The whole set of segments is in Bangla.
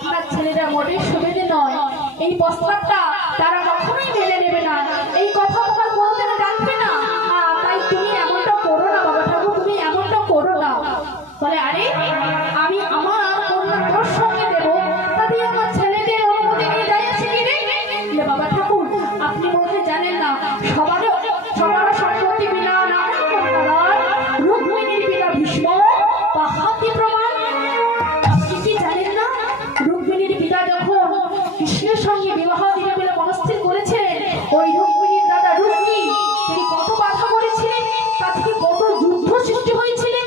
আপনার ছেলেরা মোটেই সুবিধে নয়, এই প্রস্তাবটা তারা কখনোই মেনে নেবে না, এই কথা তোমার কোনোদিনও রাখবে না। তাই তুমি এমনটা করো না বাবা ঠাকুর, তুমি এমনটা করো না। বলে আরে আমি আমার কন্যা তোর সঙ্গে দেবো, তাতে আমার ছেলেদের অনুমতি নিয়ে যাই আছে কি রে? বাবা ঠাকুর আপনি বলতে জানেন না, সবার সম্পত্তি বিনা না রুক্মিণীর পিতা ভীষ্ম তাহাতে প্রমাণ। আপনি কি জানেন না, রুক্মিণীর পিতা যখন কৃষ্ণের সঙ্গে বিবাহ দিনে বলে মনস্থির করেছিলেন, ওই রুক্মিণীর দাদা রুক্মী তিনি কত বাধা করেছিলেন, তা থেকে কত যুদ্ধ সৃষ্টি হয়েছিলেন।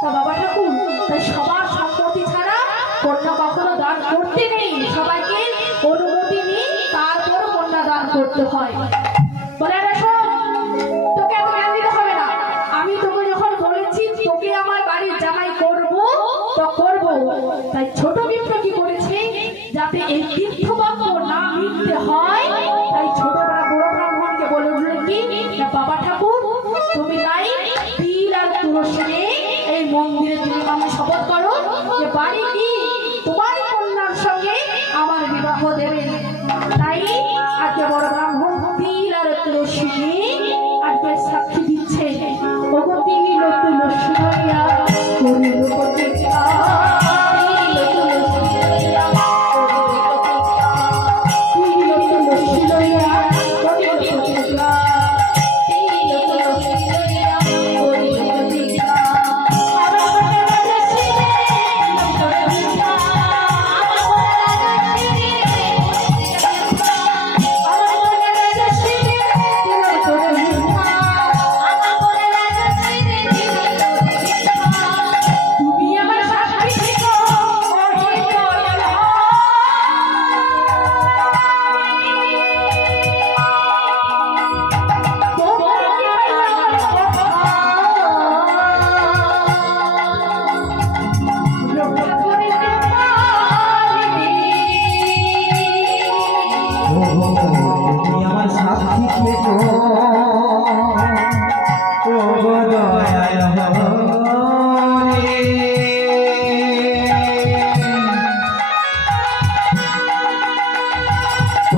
তা বাবা ঠাকুর তাই সবার সম্পত্তি ছাড়া কন্যা কখনো দান করতে নেই, সবাইকে অনুমতি নিয়ে তারপর কন্যা দান করতে হয়। বলে আরে শোন, তোকে এত জ্ঞান দিতে হবে না, আমি তোকে যখন বলেছি তোকে আমার বাড়ির জামাই করব তো করব। তাই ছোট বিপ্র কি করেছে, যাতে এই তীর্থবাক্য না মিথ্যে হয়, তাই ছোটবেলা বড় ব্রাহ্মণকে বলে উঠলেন কি, বাবা ঠাকুর তুমি তাই তিল আর তুলসী এই মন্দিরে তুমি আমি শপথ করো যে বাড়ি কি তোমার কন্যার সঙ্গে আমার বিবাহ দেবেন। তাই আজকে বড় ব্রাহ্মণ তিল আর তুলসী আজকে সাক্ষী দিচ্ছে, ওগো তিল ও তুলসী লইয়া করিল প্রতিজ্ঞা, তিল ও তুলসী লইয়া তিল ও তুলসী লইয়া করিল প্রতিজ্ঞা, তিল ও তুলসী লইয়া করিল প্রতিজ্ঞা।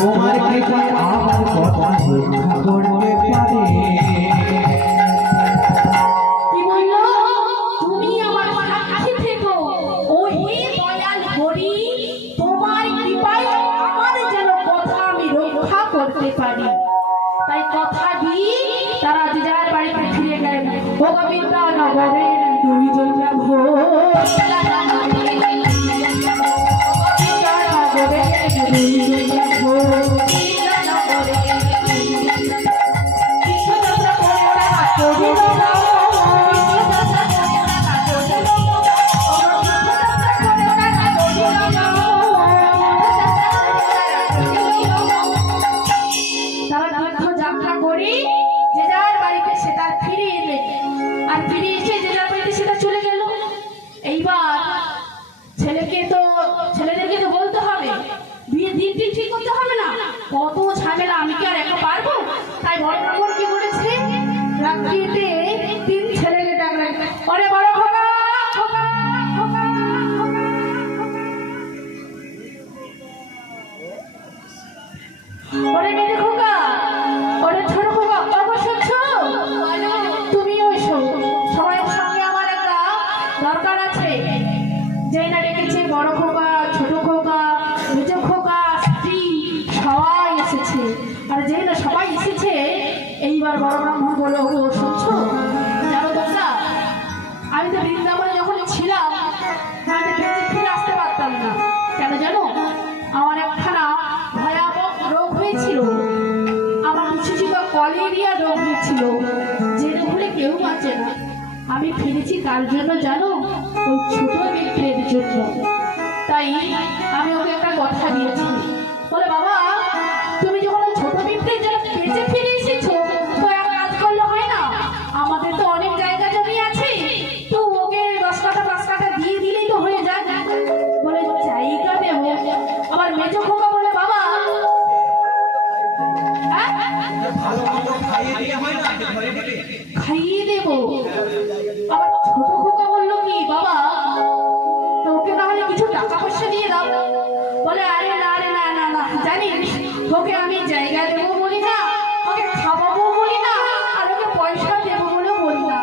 তোমার কৃপা আমার কথা রক্ষা করতে পারে। কি বললো, তুমি আমার সাক্ষী থেকো, ও হে দয়াল হরি, তোমার কৃপায় আমার যেন কথা আমি রক্ষা করতে পারি। তাই কথা দিয়ে তারা যে যার বাড়িতে ফিরে গেলেন। গোবিন্দা নগরের দুইজন ছেলেদেরকে তো বলতে হবে, বিয়ে দিন ঠিক করতে হবে না, কত ঝামেলা, আমি কি আর একা পারবো? তাই বড় ব্রাহ্মণ কি করেছে, রাত্রিতে 3 ছেলেকে ডাকলেন, ওরে বড় খোকা খোকা খোকা ওরে মেয়ে খোকা, ওরে ছোট খোকা, অবশ্য তুমিও এসো, সবাই সঙ্গে আমার একটা দরকার আছে। যেই না ডেকেছে বড় খোকা, ছোট খোকা, মেজ খোকা, স্ত্রী সবাই এসেছে। আর যেই না সবাই এসেছে, এইবার বড় ব্রাহ্মণ বলল, ও শুনছো, জানো তোমরা আমি তো বৃন্দাবনে যখন ছিলাম আমি ফিরে আসতে পারতাম না, কেন জানো, আমার একখানা ভয়াবহ রোগ হয়েছিল, আমার কিছু ছিল কলেরিয়া রোগ হয়েছিল, যে রোগ হলে কেউ বাঁচে না। আমি ফিরেছি কার জন্য জানো, ওই ছোট বিপ্রের জন্য। তাই আমি ওকে একটা কথা দিয়েছি, বলে বাবা তুমি যখন ছোট বিপ্রের জন্য বেঁচে ফিরে এসেছো, তো এক কাজ করলে হয় না, আমাদের তো অনেক জায়গা জমি আছে, তো ওকে 10 কাঠা 5 কাঠা দিয়ে দিলেই তো হয়ে যায়। বলে জায়গা দেবো। আবার মেজ খোকা বলে বাবা খাইয়ে দেবো। আবার ছোট খোকা বললো কি, বাবা ওকে না হলে কিছু টাকা পয়সা দিয়ে দাও। জানিস ওকে আমি জায়গা দেবো বলি না, ওকে খাওয়াবো বলি না, আর ওকে পয়সা দেবো বলেও বলি না।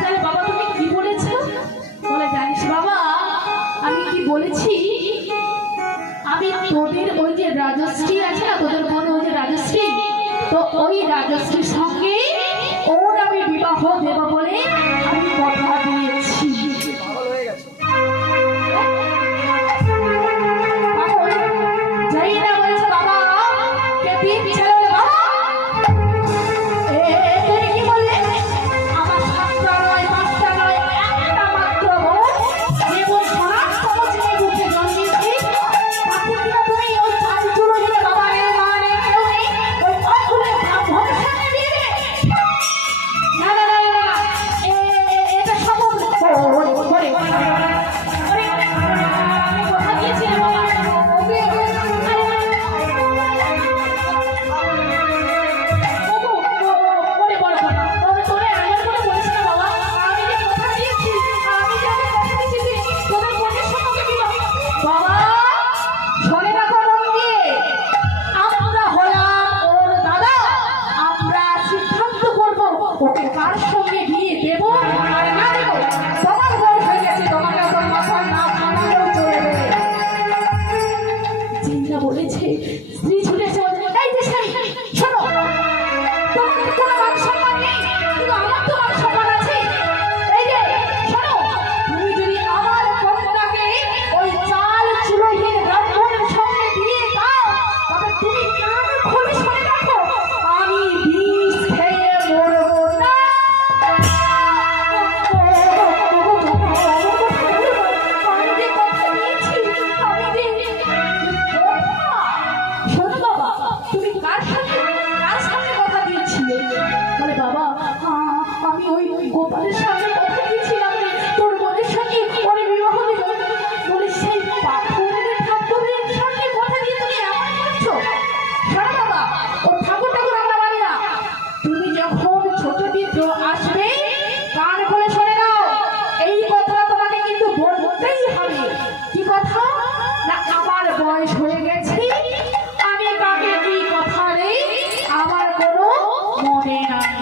তাহলে বাবা তুমি কি বলেছো? বলে জানিস বাবা আমি কি বলেছি? আমি তোদের ওই যে রাজশ্রী আছে না, তোদের বোন ওই যে রাজশ্রী, তো ওই রাজশ্রীর সঙ্গে ওর আমি বিবাহ দেব বলে আমি কথা দিয়েছি। যেই না বলেছে বাবা কে দিচ্ছে বাবা, তুমি কি বললে? আমার সাতটা নয় পাঁচটা নয় একটা মাত্র বোন, যে বোন সোনার কবচে উঠে জন্মেছে, তাকে কিনা তুমি ওই চাল চুলো দিলে বাবা রে মা রে কেউ নেই ওই অসুরে ব্রাহ্মণের সামনে দিয়ে দেবে? না না না না না, এটা সম্ভব না। আমি কথা দিয়েছিলাম বাবা ওকে কার সঙ্গে বিয়ে দেবো আর না দেবো তোমার বয়স হয়ে গেছে, তোমাকে এখন মাথায় না খাওয়ালেও চলবে। জিন্দা বলেছে স্ত্রী ছুটে এসে বলছে এই যে সেই শোনো, তোমার তো কোনো মান সম্মান নেই, কিন্তু আমার তো মান সম্মান আছে। এই যে শোনো, তুমি যদি আমার কন্যাকে ওই চাল চুলোহীন ব্রাহ্মণের সঙ্গে দিয়ে দাও, তবে তুমি কান খুলে শুনে রাখো, আমি বিষ খেয়ে মরবো না। আমি যে কথা দিয়েছি, আমি যে শোনো বাবা, তুমি কার সামনে কথা দিয়েছিলে? বলে বাবা আমি ওই গোপালের সামনে কথা দিয়েছিলাম রে, তোর বোনের সঙ্গে ওর বিবাহ দেব বলে। সেই পাথরের ঠাকুরের সঙ্গে কথা দিয়ে তুমি এমন করছো? শোনো বাবা, ও ঠাকুর ঠাকুর আমরা মানি না। তুমি যখন ছোট বিদ্র আসবে কান খুলে শুনে নাও, এই কথা তোমাকে কিন্তু বলতেই হবে। কি কথা? না আমার বয়স হয়ে গেছে, আমি কাকে কি কথা রে আমার কোনো মনে নাই,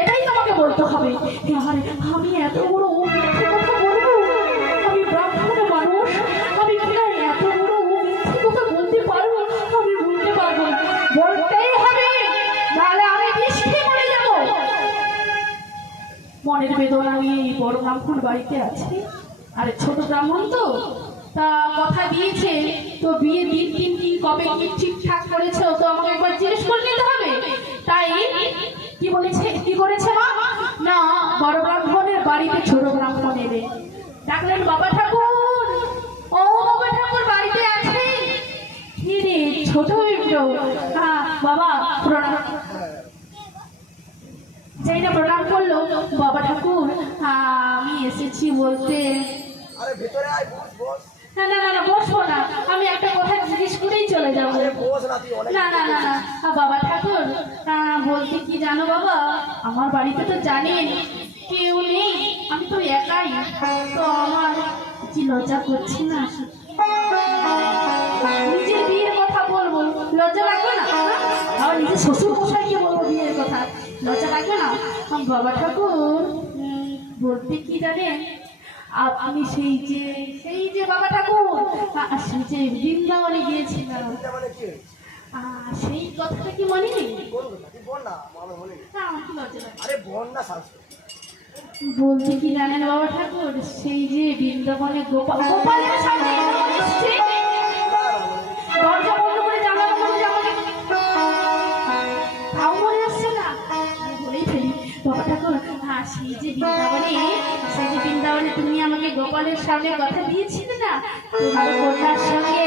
এটাই তোমাকে বলতে হবে। আরে আমি এত বড় মিথ্যে কথা বলবো? আমি ব্রাহ্মণ মানুষ, আমি কিনা এত বড় মিথ্যে কথা বলতে পারবো? আমি বলতে পারবো না, বলতেই হবে, নাহলে আমি বিষ খেয়ে মরে যাবো। মনের বেদনা নিয়ে এই বড় ব্রাহ্মণ বাড়িতে আছে, আরে ছোট ব্রাহ্মণ তো তা কথা দিয়েছে, তো বিয়ে দিন কি কবে কি ঠিকঠাক করেছে তো আমাকে একবার জিজ্ঞেস করে নিতে হবে। তাই কি বলেছে, কি করেছে মা? না বড় ব্রাহ্মণের বাড়িতে ছোট ব্রাহ্মণ এলে ডাকলেন বাবা ঠাকুর, ও বাবা ঠাকুর বাড়িতে আছে? কি রে ছোট বিপ্র? হ্যাঁ বাবা প্রণাম। যেই না প্রণাম করলো, বাবা ঠাকুর আমি এসেছি বলতে। আরে ভিতরে আয়, বস বস। না না না না বসবো না, আমি একটা কথা জিজ্ঞেস করেই চলে যাবো। আরে বস না, তুই অনেক না না না না বাবা ঠাকুর বলতে কি জানো বাবা, আমার বাড়িতে তো জানেন কেউ নেই, আমি তো একাই, তো আমার কি লজ্জা করছে না, নিজের বিয়ের কথা বলবো লজ্জা লাগবে না? আমার নিজের শ্বশুর মশাইকে বলবো বিয়ের কথা, লজ্জা লাগবে না? বাবা ঠাকুর বলতে কি জানেন, আপনি সেই যে বাবা ঠাকুর সেই যে বৃন্দাবনে গিয়েছিলাম, মানে কি? সেই কথাটা কি মনে নেই? কোন কথা? তুই বল না, আমি বলি। না, আমার কি লজ্জা লাগে। আরে বল না শাস্ত্র। বলতে কি জানেন বাবা ঠাকুর, সেই যে বৃন্দাবনে গোপালের সামনে এসছে, দরজা বন্ধ করে জানলা বন্ধ করে আমাকে তাও মনে আসছে না, আমি বলেই ফেলি বাবা ঠাকুর সেই যে বৃন্দাবনে তুমি আমাকে গোপালের সামনে কথা দিয়েছিলে না, তোমার কন্যার সঙ্গে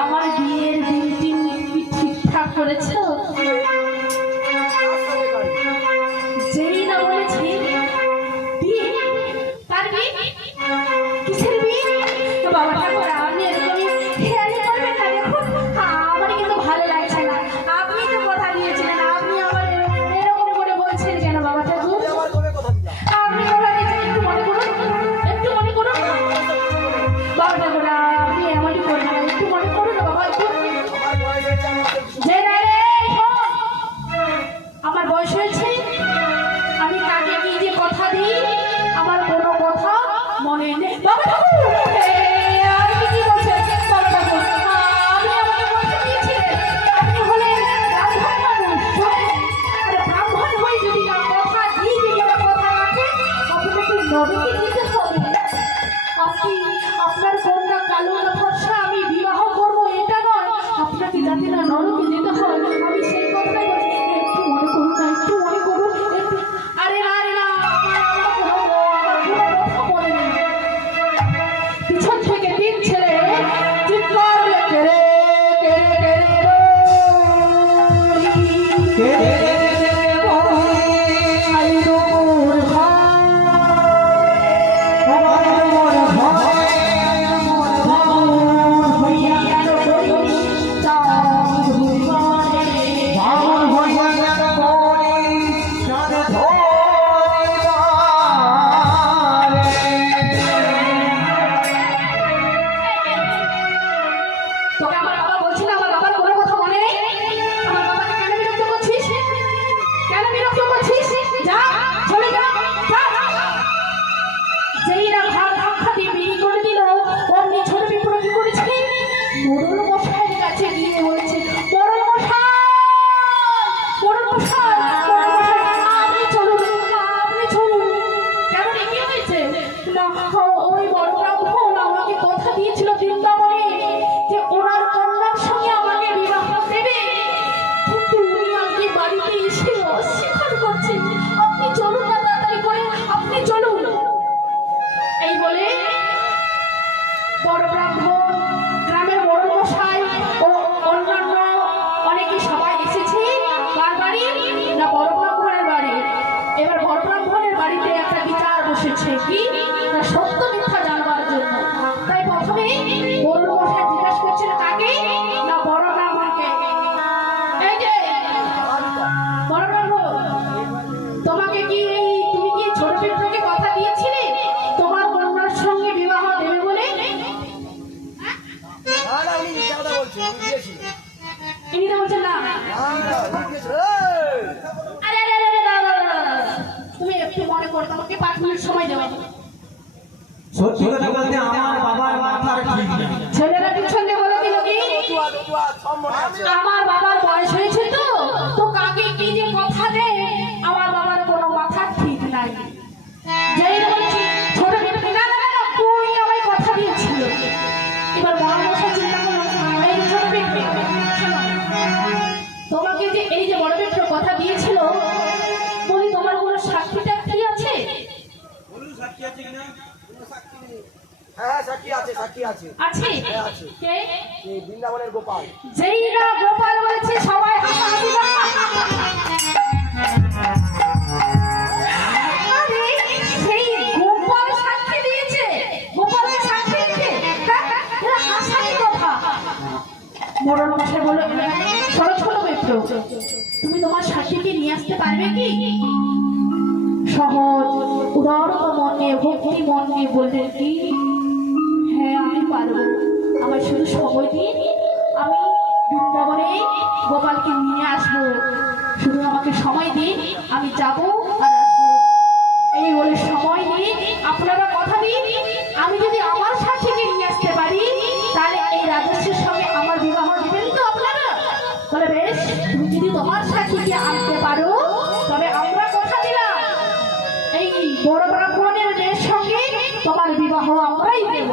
আমার বিয়ের দিনটি ঠিকঠাক করেছো? যেই না বলেছি বিয়ে, কার বিয়ে? কিসের বিয়ে? বাবা ঠাকুর আপনি এরকমই খেয়ালি করবেন না, দেখুন আমার কিন্তু ভালো লাগছে না, আপনি তো কথা দিয়েছিলেন, আপনি আমার এরকম করে বলছেন কেন বাবা ঠাকুর? আপনি কথা দিয়েছেন, একটু মনে করুন, একটু মনে করুন বাবা ঠাকুর, আপনি এমনই করবেন, একটু মনে করুন বাবা। এসেছিল বৃন্দাবনে যে ওনার কন্যার সঙ্গে আমাকে বিবাহ দেবে, কিন্তু উনি আজকে বাড়িতে এসে অস্বীকার করছেন। আপনি চলুন না, তাড়াতাড়ি করে আপনি চলুন। এই বলে বড় ব্রাহ্মণ, গ্রামের বড় মশাই ও অন্যান্য অনেকে সবাই এসেছে কার বাড়ি না বড় ব্রাহ্মণের বাড়ি। এবার বড় ব্রাহ্মণের বাড়িতে একটা বিচার বসেছে, কি না সত্য মিথ্যা জানবার জন্য। তাই প্রথমে বড় মশাই জিজ্ঞাসা করছেন কাকে না বড় ব্রাহ্মণকে। এই যে বড় ব্রাহ্মণ, তোমাকে কি তুমি কি ছোট পিতৃকে কথা দিয়েছিলে তোমার কন্যার সঙ্গে বিবাহ দেবে বলে? না না উনি মিথ্যা কথা বলছে, উনি দিয়েছিল। ইনি তো বলছেন না। না না উনি দিয়েছিল। এই! আরে আরে আরে দাঁড়াও, দাঁড়াও, দাঁড়াও। তুমি একটু মনে করো, আমাকে 5 মিনিট সময় দেবে। সত্যি কথা বলতে আমার বাবার মাথার ঠিক নেই। ছেলেরা পিছনে বলে দিল কি দুয়া সব মনে আছে। আমার বাবার বয়স হয়েছে তো তো কাকে কি যে কথা দেয়, আমার বাবার কোনো মাথা ঠিক নাই। যেই বলছি ছোট পিতৃ, না না না তুই আমায় কথা দিয়েছিল। এবার বড় মশাই চিন্তা করলো, এই ছোট পিতৃ শোনো, তোমাকে যে এই যে বড় পিতৃ কথা দিয়েছিল, বলি তোমার কোনো সাক্ষী টাক্ষী আছে? হ্যাঁ সাক্ষী আছে, সাক্ষী আছে। আছে? হ্যাঁ, আছে। কে? এই বৃন্দাবনের গোপাল। যেই না গোপাল বলেছে সবাই হাসাহাসি করে। আরে সেই গোপাল সাক্ষী দিয়েছে, গোপালের সাক্ষী দিয়েছে, এটা হাসানি কথা। মোড়ল মশাই বলল, ছোট ছোট মিত্র, তুমি তোমার সাক্ষীকে নিয়ে আসতে পারবে কি? সহজ উদারত মন নিয়ে ভক্তি মন নিয়ে বললেন কি, হ্যাঁ আমি পারবো, আমার শুধু সময় দিন, আমি বৃন্দাবনে গোপালকে নিয়ে আসবো, শুধু আমাকে সময় দিন, আমি যাব আর আসবো। এই বলে সময় নিয়ে আপনারা কথা দিন, আমি যদি আমার সাথীকে নিয়ে আসতে পারি তাহলে এই রাজস্বের সঙ্গে আমার বিবাহ দিবেন তো আপনারা? বলে বেশ, তুমি যদি তোমার সাথীকে আনতে পারো তবে আমরা কথা দিলাম এই বড় ব্রাহ্মণের মেয়ের সঙ্গে তোমার বিবাহ আমরাই দেব।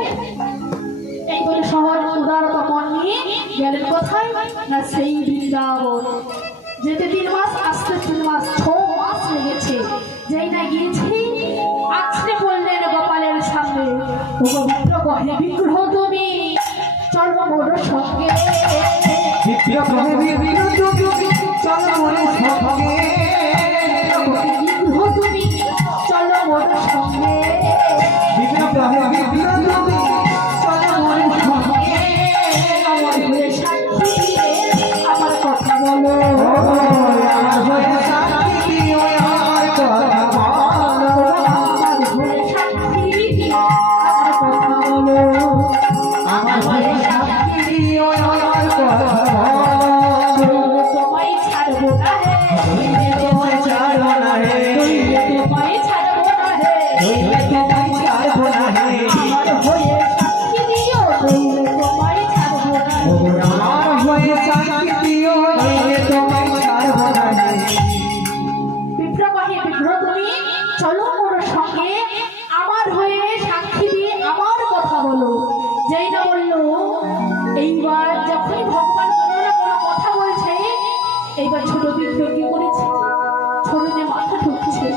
এই বলে সহজ উদারতা মন নিয়ে গেলেন কোথায় না সেই বৃন্দাবন। যেতে 3 মাস, আসতে 3 মাস, 6 মাস লেগেছে। যেই না গিয়েছি আছড়ে পড়লেন গোপালের সামনে। পবিত্র গহে বিগ্রহ তুমি চর্ম মোর সঙ্গে, বিগ্রহ বিরুদ্ধ চলো মনে সঙ্গে, বিগ্রহ তুমি চলো মোর সঙ্গে, বিগ্রহ বিরুদ্ধ চলো মনে সঙ্গে, আমার হয়ে সাক্ষী দিয়ে আমার কথা বলো, আমার হয়ে সাক্ষী দিও আমার কথা বলো, আমার হয়ে সাক্ষী দিয়ে আমার কথা বলো, আমার হয়ে সাক্ষী দিও আমার কথা বলো, তোমায় ছাড়বো না হে, তোমায় ছাড়বো না রে, তোমায় ছাড়বো না হে, তোমায় ছাড়বো না রে, আমার হয়ে সাক্ষী দিও, তোমায় ছাড়বো না হে। আমার হয়ে সাক্ষী দিও তোমায় ছাড়বো না রে। বিপ্রবাহী বিগ্রহ তুমি চলো মোর সঙ্গে, আমার হয়ে সাক্ষী দিয়ে আমার কথা বলো। যেই না বললো, এইবার যখনই ভগবান কোনো না কোনো কথা বলছে, এইবার ছোট বিগ্রহ কি করেছে, ছোটনে মাথা ঠুকছে,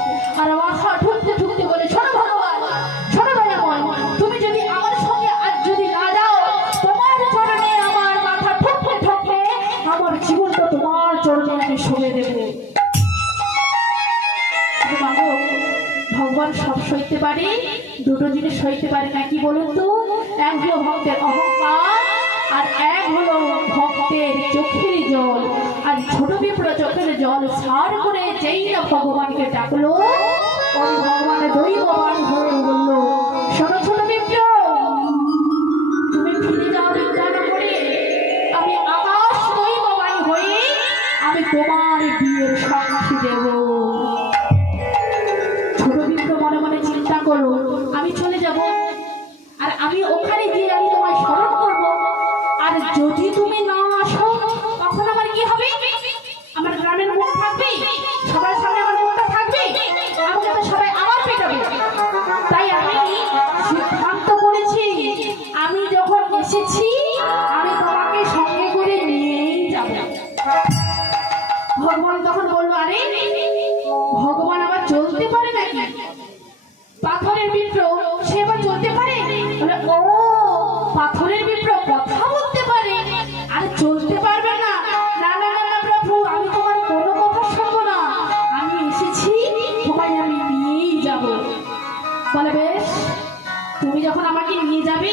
আর মাথা ঠুকতে ঠুকতে বলে, শোনো ভগবান, শোনো দয়াময়, তুমি যদি আমার সঙ্গে আজ যদি না যাও, তোমার চরণে আমার মাথা ঠুকতে ঠুকতে আমার জীবনটা তোমার চরণে আমি সঁপে দেবো। কিন্তু মাগো, ভগবান সব সইতে পারে, দুটো জিনিস সইতে পারে না, কি বলুন তো? এক হলো ভক্তের অহংকার, আর এক হলো ভক্তের চোখের জল। আর ছোট বিপ্র চোখের জল সার করে যেই না ভগবানকে ডাকলো, ওই ভগবানের দৈববান হয়ে বলল, শোনো ছোট বিপ্র, তুমি ফিরে যাও বিদ্যানগরে, আমি আকাশ দৈববান হয়ে আমি তোমার বিয়ের সাক্ষী দেব। ছোট বিপ্র মনে মনে চিন্তা করো, আমি চলে যাব, আর আমি ওখানে গিয়ে আমি তোমায় স্মরণ করব, আর যদি তুমি না আসো তখন আমার কি হবে? আমার গ্রামের মুখ থাকবে, সবার সামনে আমার মুখটা থাকবে, আমাকে তো সবাই আবার পেটাবে। তাই আমি সিদ্ধান্ত করেছি, আমি যখন এসেছি, আমি তোমাকে সঙ্গে করে নিয়েই যাব। ভগবান তখন বলল, আরে ভগবান আবার চলতে পারে নাকি? পাথরের বিপ্র সে আবার চলতে পারে? বলে, ও পাথরের বিপ্র কথা বলতে পারে আর চলতে পারবে না? না না না না প্রভু, আমি তোমার কোনো কথা শুনবো না, আমি এসেছি তোমায় আমি নিয়েই যাব। বলে, বেশ, তুমি যখন আমাকে নিয়ে যাবে,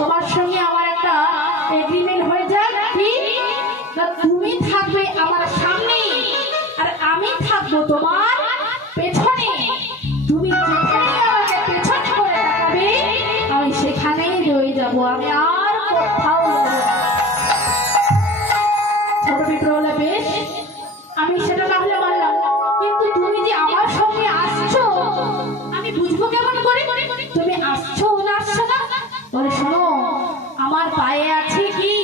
তোমার সঙ্গে আমার একটা এগ্রিমেন্ট হয়ে যাক। কি না, তুমি থাকবে আমার সামনে আর আমি থাকবো তোমার পেছনে। তুমি যেখানে আমাকে পেছনে করে তাকাবে, আমি সেখানেই রয়ে যাব, আমি আর কোথাও যাব না। ছোট বিপ্র বলে, বেশ, আমি সেটা না হলে মানলাম, কিন্তু তুমি যে আমার সঙ্গে আসছো, আমি বুঝবো কেমন করে তুমি আসছো না আসছো না? বলে, শোনো, আমার পায়ে আছে কি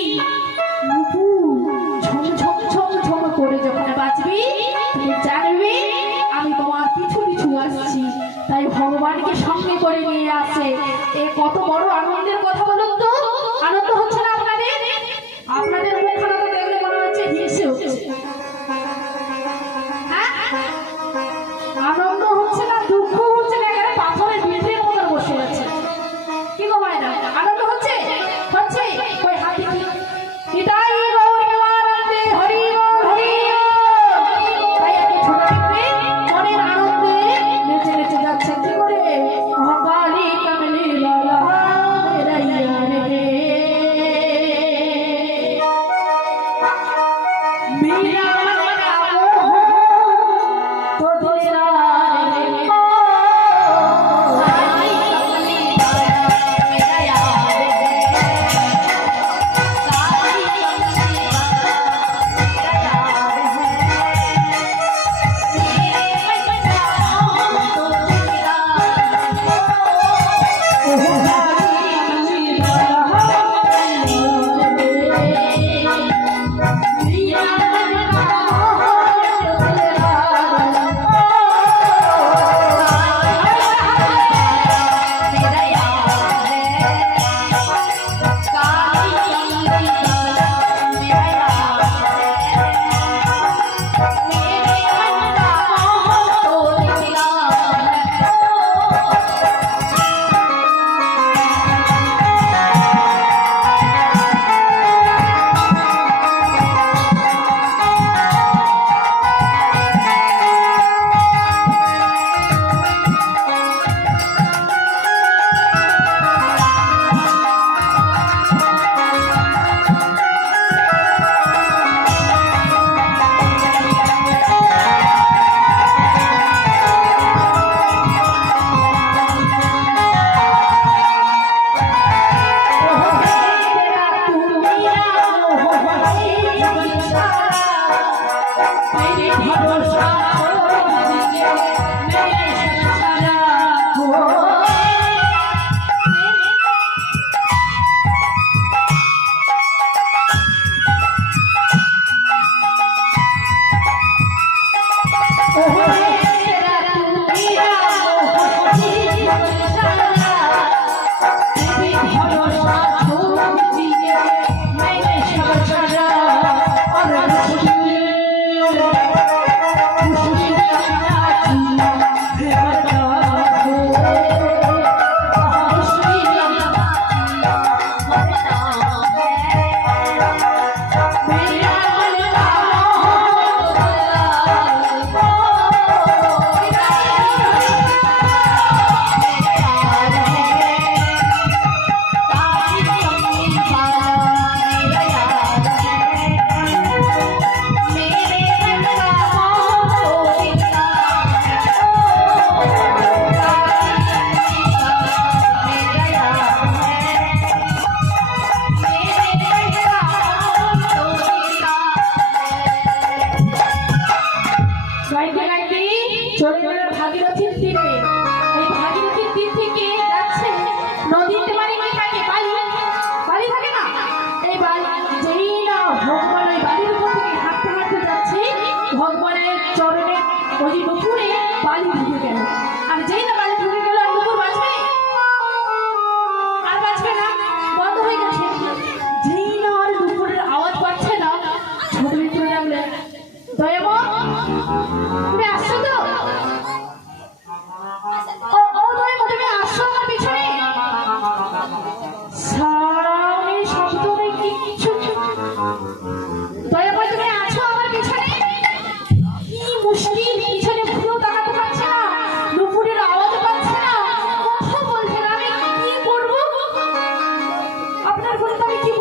নুপুর, ঝম ঝম ঝম ঝম করে যখন বাজবি, তুমি জানবে আমি তোমার পিছু পিছু আসছি। তাই ভগবানকে সঙ্গে করে নিয়ে আসে। এ কত বড় আনন্দের কথা বলুন তো! আনন্দ হচ্ছে না আপনাদের? আপনাদের মুখখানা তো দেখলে মনে হচ্ছে হিংসে হচ্ছে। হ্যাঁ, আনন্দ হচ্ছে না, দুঃখ হচ্ছে না, এখানে পাথরের ভিতরে মতো বসে আছে। কি গো মায়েরা, আনন্দ হচ্ছে? হচ্ছে? কই হাত দেখি। নিতাই গৌর প্রেমানন্দে, হরি বল, হরি বল। তাই আগে ছোট পিঁপড়ে মনের আনন্দে নেচে নেচে যাচ্ছে। কি করে? অকালি কামলি বালা রাইয়া রে, মীরা মীরা মোহ তোদের রে, ও কালি কামলি বালা রাইয়া রে, কালি কামলি বালা রাইয়া রে,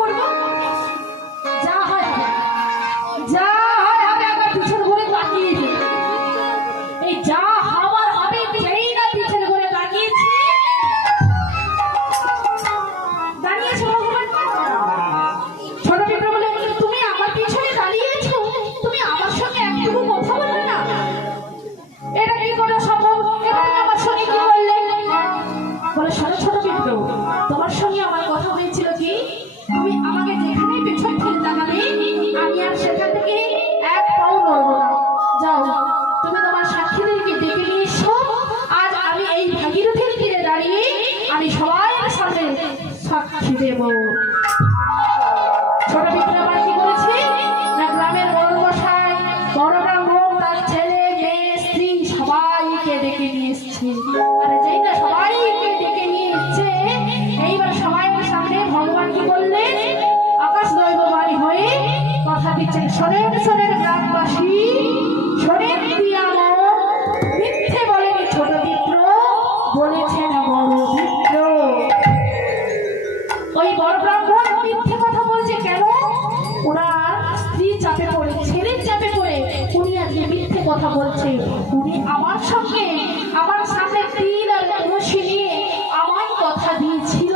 করবো? যা হয় হবে। যা হয় হবে, একবার পিছন ঘুরে তাকিয়ে দিই। এই যা হওয়ার হবে, যেই না পিছন ঘুরে তাকিয়েছি, দাঁড়িয়েছো ভগবান। ছোট পিঁপড়ে বলে, তুমি আমার পিছনে দাঁড়িয়েছো, তুমি আমার সঙ্গে একটুকু কথা বলবে না? এটা কি করে সম্ভব? এটা তুমি আমার সঙ্গে কি বললে? বলে, শোনো ছোট পিঁপড়ে, তোমার সঙ্গে আমার কথা হয়েছিল কি, তুমি আমাকে যেখানেই পেছন ফেলে তাকাবে, আমি আর সেখান থেকে এক পাও নড়বো না। যাও, তুমি তোমার সাক্ষীদেরকে ডেকে নিয়ে এসো। আজ আমি এই ভাগীরথীর তীরে দাঁড়িয়ে আমি সবাই সামনে সাক্ষী দেব। ছোট পিঁপড়ে আবার কি করেছে না, গ্রামের বড় মশাই, বড় ব্রাহ্মণ, তার ছেলে মেয়ে স্ত্রী সবাইকে ডেকে নিয়ে এসছে। আরে যেই না সবাইকে ডেকে নিয়ে এসছে, এইবার সবাই সামনে ভগবান কি বললেন, আকাশ দৈববাণী হয়ে কথা দিচ্ছেন, শোনেন শোনেন গ্রামবাসী, শোনেন দিয়ামন, মিথ্যে বলেনি ছোট পিঁপড়ে, বলেছেন বড় পিঁপড়ে। ওই বড় ব্রাহ্মণ মিথ্যে কথা বলছে কেন? ওনার স্ত্রী চাপে পড়ে, ছেলের চাপে পড়ে উনি আজকে মিথ্যে কথা বলছে। উনি আমার সঙ্গে আমার সামনে তীর আর ধনুষি নিয়ে আমায় কথা দিয়েছিল,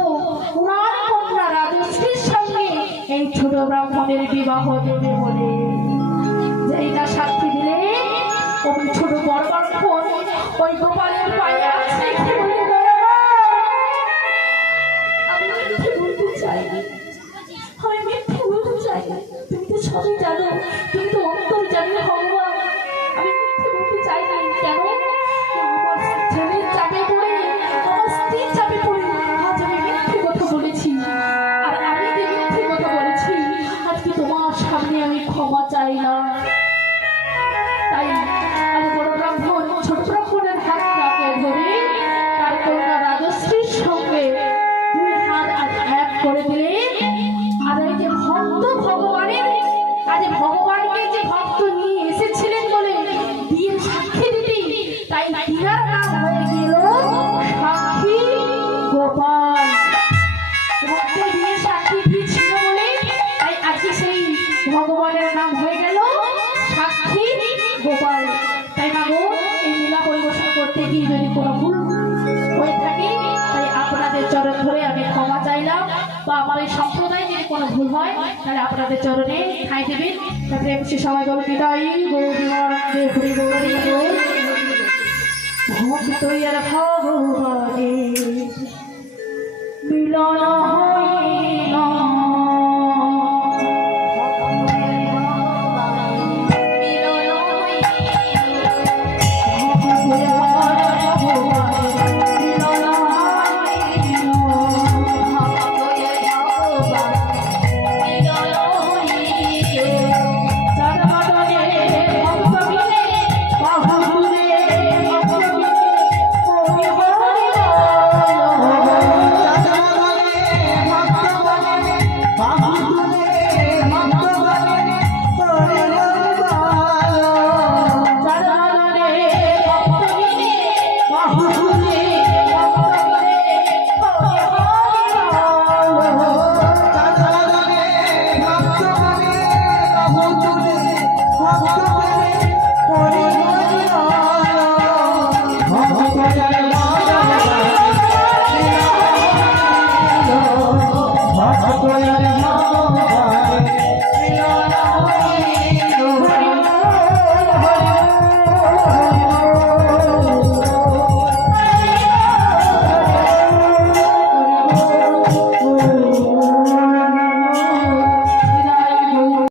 উনার কন্যা রাজশ্রীর সঙ্গে এই ছোট ব্রাহ্মণের বিবাহ দেবে বলে। যেইটা সাক্ষী দিলে ওই ছোট বড় ব্রাহ্মণ ওই গোপালের পায়ে আছে, আমি মিথ্যে বলতে চাই না, আমি মিথ্যে বলতে চাই না, তুমি তো সবই জানো, তুমি তো অন্তর জানো ভগবান। আমি মিথ্যে বলতে চাই না। কেন? আমার ছেলের চাপে পড়ে, আমার স্ত্রীর চাপে পড়ে আজ আমি মিথ্যে কথা বলেছি। আর আমি যে মিথ্যে কথা বলেছি, আজকে তোমার সামনে আমি ক্ষমা চাই না। তাই আজ বড় ব্রাহ্মণ ছোট ব্রাহ্মণের হাতটাকে ধরে তার কন্যা রাজশ্রীর সঙ্গে দুই হাত আজ এক করে দিলে। আর এই যে ভক্ত ভগবানের, আজ ভগবানকে যে ভক্ত নিয়ে এসেছিলেন বলে বিয়ের সাক্ষী দিতে, তাই তিনার নাম হয়ে গেল সাক্ষী গোপাল। এবং কে বিয়ের সাক্ষী দিয়েছিল বলে তাই আজকে সেই ভগবানের নাম হয়ে গেল সাক্ষী গোপাল। তাই মাগো, এই লীলা পরিবেশন করতে গিয়ে যদি কোনো ভুল হয়ে থাকে, তাই আপনাদের চরণ ধরে আমি ক্ষমা চাইলাম, বা আমার এই সম্প্রদায় যদি কোনো ভুল হয় তাহলে আপনাদের চরণে ঠাঁই দেবেন। তারপরে এমসি সবাই বলো, বিদায়ী গৌরী ঘুরি গৌরী ভক্ত ভগবানে মিলন হয়ে